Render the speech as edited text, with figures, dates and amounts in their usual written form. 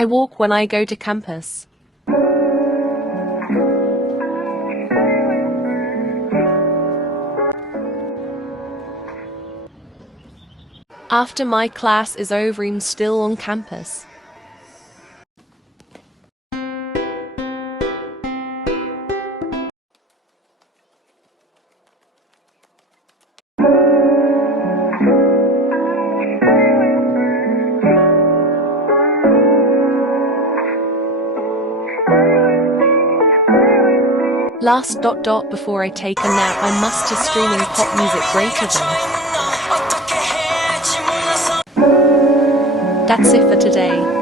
I walk when I go to campus. After my class is over, I'm still on campus. Last ... before I take a nap, I must be streaming pop music greater than. That's it for today.